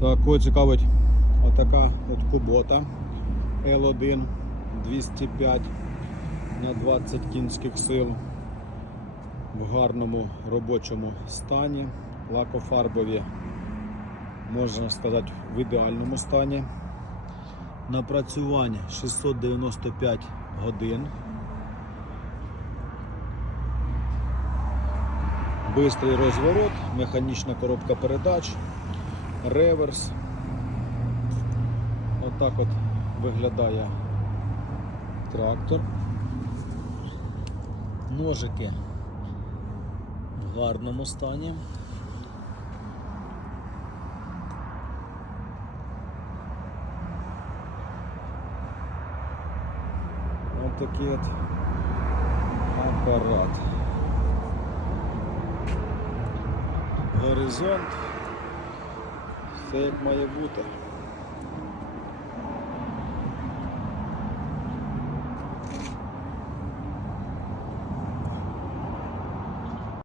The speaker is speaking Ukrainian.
Так, кого цікавить отака от кубота L1 205 на 20 кінських сил в гарному робочому стані. Лакофарбові, можна сказати, в ідеальному стані. Напрацювання 695 годин. Бистрий розворот, механічна коробка передач, реверс. Отак от виглядає трактор. Ножики в гарному стані. Ось такий от апарат. Горизонт. Все як має бути.